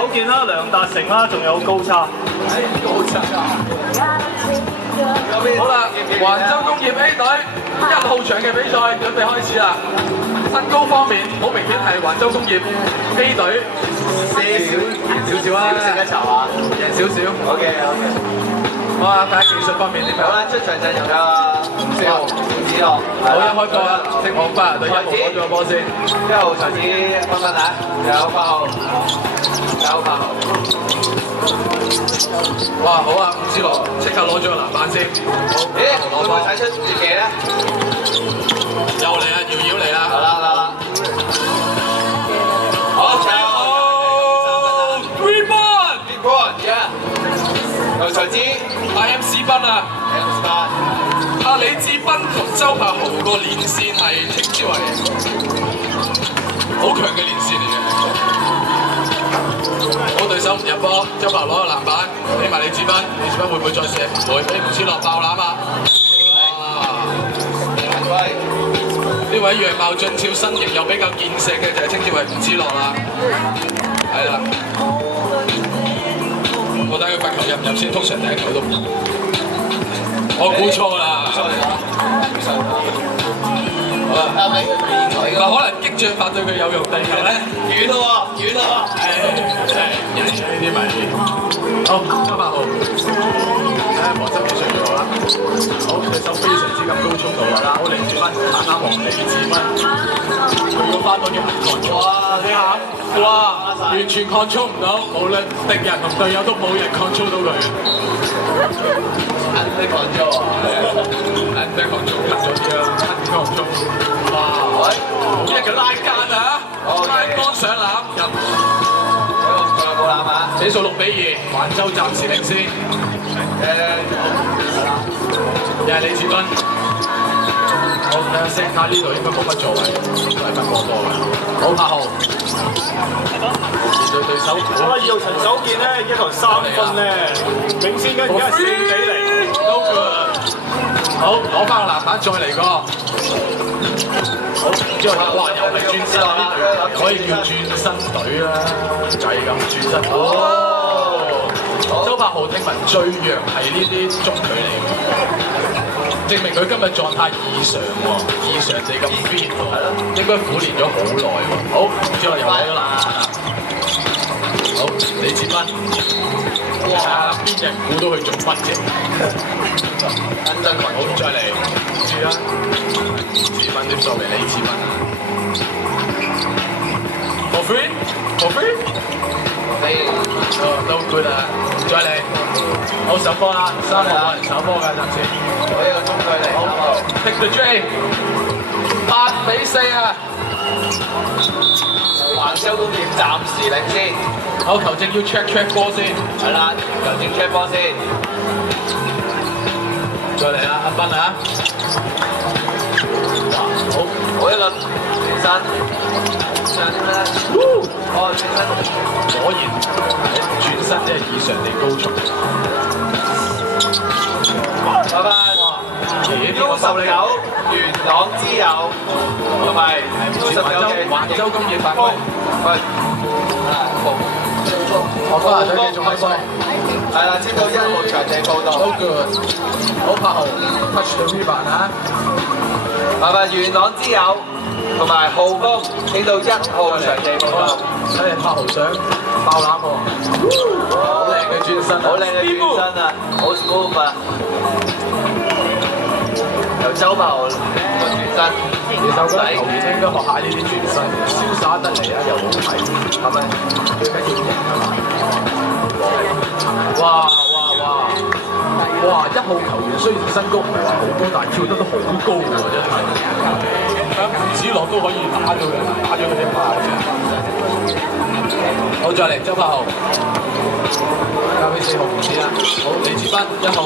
手健啦、梁達成啦，仲有高差。高差。好啦，環州工業 A 隊1號場嘅比賽準備開始啦。身高方面，好明顯係環州工業 A 隊少少啊，勝一籌啊，贏少少。OK。好啊，睇下技術方面點樣。好啦，出場陣容啊，5號子樂。好，一開波啦，即網巴對1號攞咗個波先。1號才子分分啊，有8號，有8號。哇，好啊，伍之樂即刻攞咗個籃板先。好，咦，會唔會使出絕技咧？又嚟啦，搖搖嚟啦。啦。好，3 point，yeah。劉才子 IMC 斌啊，阿李志斌同周柏豪個連線係稱之為好強嘅連線嚟嘅。好對手唔入波，周柏豪攞個籃板，俾埋李志斌，李志斌會唔會再射？唔會，俾吳思樂爆籃啊！呢位樣貌俊俏、身形又比較健碩嘅就係稱之為吳思樂啦。係啦。我睇佢罰球入唔入先，通常第一球都唔入。我估錯啦。好啦，嗱，可能激將法對佢有用，第二球咧遠咯喎，遠咯喎。真係呢啲咪好，3號。睇下黃執技術如何啦。好，隻手非常之咁高速度啊！好，李志斌打啱黃李志斌，佢個花多嘅眼光。哇！你下，哇！完全 control 唔到，無論敵人同隊友都冇人 control 到佢。Under control 啊！Under control cut 咗啲啦，cut control。哇！好一個拉間啊！拉桿上籃入。仲有冇籃啊？比數6-2，環州暫時領先。又係李志斌。我睇下聲卡呢度應該冇乜作為，都係分波多嘅。好，8號。面對對手，2號陳守健咧，1球3分咧，領先緊而家係4-0。都 good。好，攞翻個籃板再嚟個。好，之後哇又係轉身，可以叫轉身隊啦，就係咁轉身。哦，周柏豪聽聞最弱係呢啲中距離，證明佢今日狀態異常喎，異常地咁 fit 喎，應該苦練咗好耐喎。好，之後又嚟咗籃板啦。好，李志斌，哇，邊人估到佢做乜嘅？恩真雲，好再嚟，注啊！志斌點數俾李志斌啊 ？For free？For free？都 good 啊！再嚟，好上波啦，3號冇人上波㗎，暫時。呢個中距離。好 ，Take the J， 8-4啊！環州工業暫時領先。好，球證要 check 波先。係啦，球證 check 波先。再嚟啦，阿斌啊！好，好一個轉身，轉身，果然轉身真係異常地高速。拜拜。U19元朗之友同埋 U19嘅環州工業發揮。我翻嚟再繼續開波。係啦，知道1號場地報道。好 good， 好8號 touch the rebound 啊！拜拜元朗之友同埋浩峰，聽到1號場地報道。睇嚟8號想爆籃喎，好靚嘅轉身啊！好靚嘅轉身啊，好 smooth 啊！由周柏豪個轉身，其實我覺得球員咧應該學下呢啲轉身，瀟灑得嚟啊，又好睇，係咪？最緊要型啊嘛！哇！1號球員雖然身高唔係話好高，但係跳得都好高喎，真係。吳子樂都可以打咗佢一巴嘅。好，再嚟周柏豪，交俾4號唔知啦。好，李志斌1號。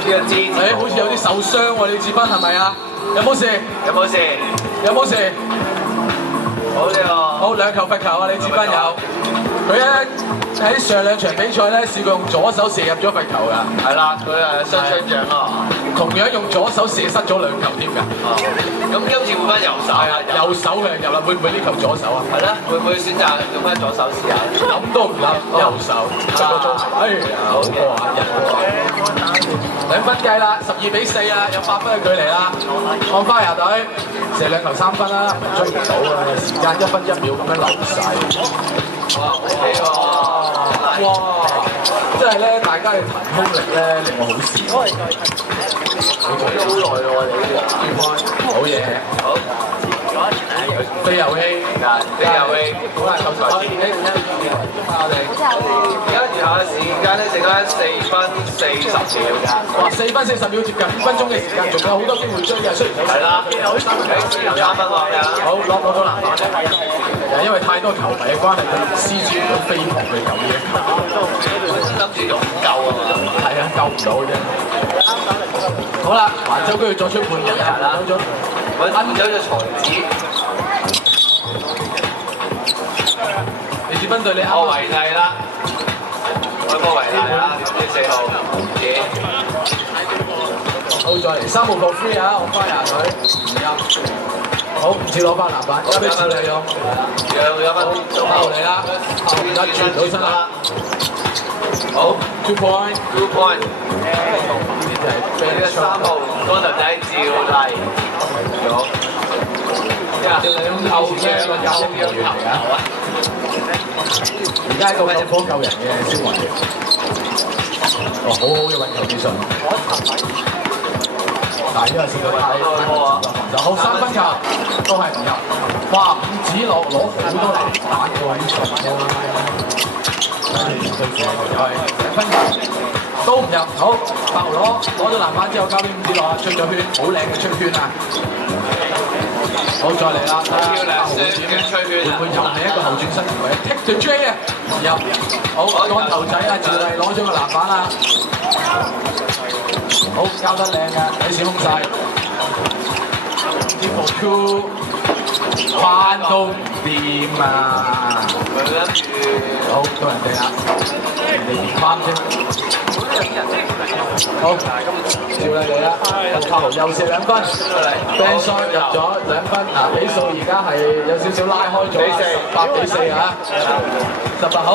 呢個支好似有啲受傷喎，李志斌係咪啊？有冇事？有冇事？有冇事？好呢個。好2球罰球啊！李志斌有。佢咧喺上2場比賽咧試過用左手射入咗罰球㗎。係啦，佢係雙槍獎咯。同樣用左手射失咗2球添㗎。咁今次換翻右手係啊，右手嘅入啦，會唔會呢球左手啊？係啦，會唔會選擇用翻左手試下？諗都唔諗，右手出個中，哎呀，好波啊，1波啊！2分計啦，12-4啊，有8分嘅距離啦。看花牙隊射2球3分啦，追唔到啊！時間1分1秒咁樣流逝。哇，OK 喎！哇！真係咧，大家嘅騰空力咧令我好羨慕。好耐咯，你呢個好嘢，好飛遊戲，飛遊戲，好啦，球賽，我哋而家餘下嘅時間咧，剩翻4分40秒㗎。哇，4分40秒，接近5分鐘嘅時間，仲有好多機會追嘅，雖然有係啦，有3分喎，好攞到籃板，因為太多球迷嘅關係，佢施主都飛撲佢有呢一球，諗住用唔夠啊嘛，係啊，救唔到啫。好啦，環州區要作出判決啦，揾咗隻才子，李志斌對你啱我維麗啦，開波維麗啦，呢4號嘢，好再嚟3號過 free 啊，我花牙隊唔入，好唔似攞翻籃板，交俾小李咯，讓分5號嚟啦，而家轉唔到身啦，好 2 point， 2 point。俾呢個3號光頭仔照例咗，後嘅個交鋒要球啊！而家喺個救火救人嘅消防員，好好嘅運球技術，但係因為試過太就好3分球都係唔入，哇！五指攞好多籃板嘅位場對付又係2分球。都唔入，好8號攞咗籃板之後交俾5指落，出咗圈，好靚嘅出圈啊！好再嚟啦，睇下8號點咧，會唔會又係一個後轉身位 take the J 啊？入，好當頭仔啊，趙麗攞咗個籃板啦，好交得靚嘅，底線空晒 ，Triple Two 翻都唔掂啊！好到人哋啦，人哋跌翻啫。好，趙麗嚟啦，8號又射2分 ，band shot 入咗2分，嗱比數而家係有少少拉開咗18-4啊，18好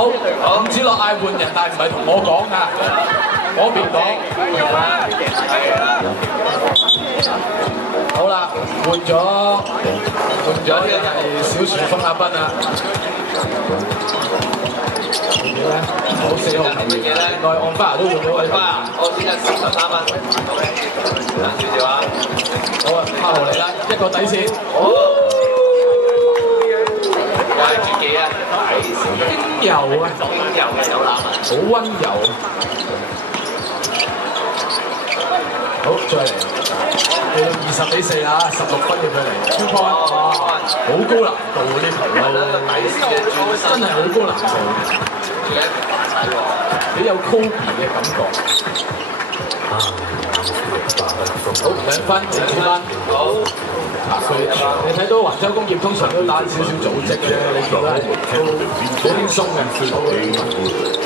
，5指落嗌換人，但係唔係同我講㗎，嗰邊講。好啦，換咗又係小樹封阿斌啊。好4號球員，另外按花都換咗位花，我先1時13分，等少少啊！好啊，8號嚟啦，一個底線，又係絕技啊！輕柔啊，輕柔嘅有籃啊，好溫柔。好，再嚟，去到20-4啦，16分嘅距離，2 point，好高難度呢球咯，真係好高難度。幾有 Kobe 嘅感覺。好2分，2分。好。你睇到環州工業通常都打少少組織嘅，你見到係都好輕鬆嘅。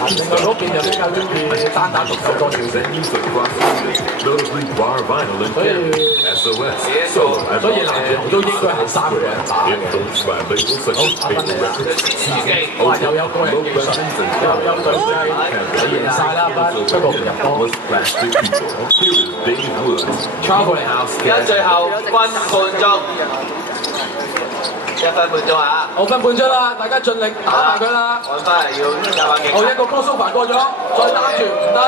另外嗰邊就比較中意單打獨鬥多少少。所以籃球都應該係3個人打嘅。好，8分嚟啦。哇！又有個人技術，又有隊計，你贏曬啦，8分，不過唔入波。Travel 嚟啊！而家最後1分半鐘，1分半鐘啊！我分半鐘啦，大家盡力打埋佢啦。揾翻嚟要加把勁。好，一個 crossover 過咗，再打住唔得，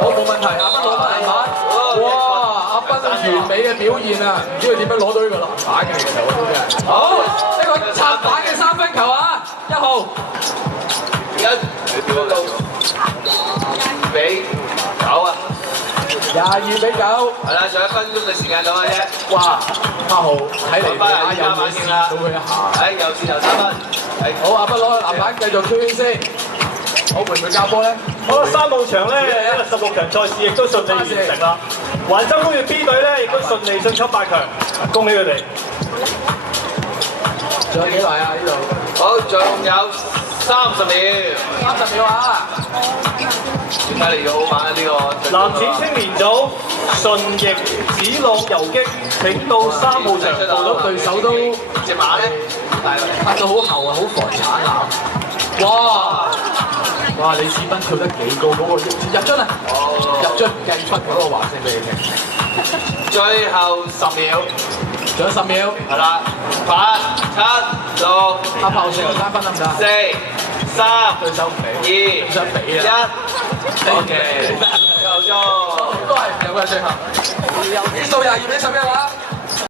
好冇問題。阿斌攞翻籃板，哇！阿斌完美嘅表現啊！唔知佢點樣攞到呢個籃板嘅，其實我都真係。好，一個拆板嘅3分球啊！1號，而家表到2-9啊22-9。係啦，仲有1分鐘嘅時間到嘅啫。哇！8號睇嚟打有嘢試到佢一下。係右轉右3分。好，阿斌攞個籃板繼續推圈先。好，會唔會交波咧？好啦，3號場咧，因為16場賽事亦都順利完成啦。環州工業 B 隊咧亦都順利晉級8強，恭喜佢哋！仲有幾耐啊？呢度？好，仲有30秒，30秒啊！點睇嚟要好玩啊？呢個男子青年組順逆子朗游擊挺到3號場，做到對手都隻馬咧，拍到好後啊，好防產啊！哇！哇！李子斌跳得幾高，嗰個入樽啊！入樽鏡出嗰個話聲俾你聽。最後10秒，仲有10秒，係啦，8、7、6、拍炮射3分得唔得4、3、對手唔俾， 2、想俾啊！ 1 ，OK，夠鐘。都係有嘅最後。啲數又要俾10秒啦。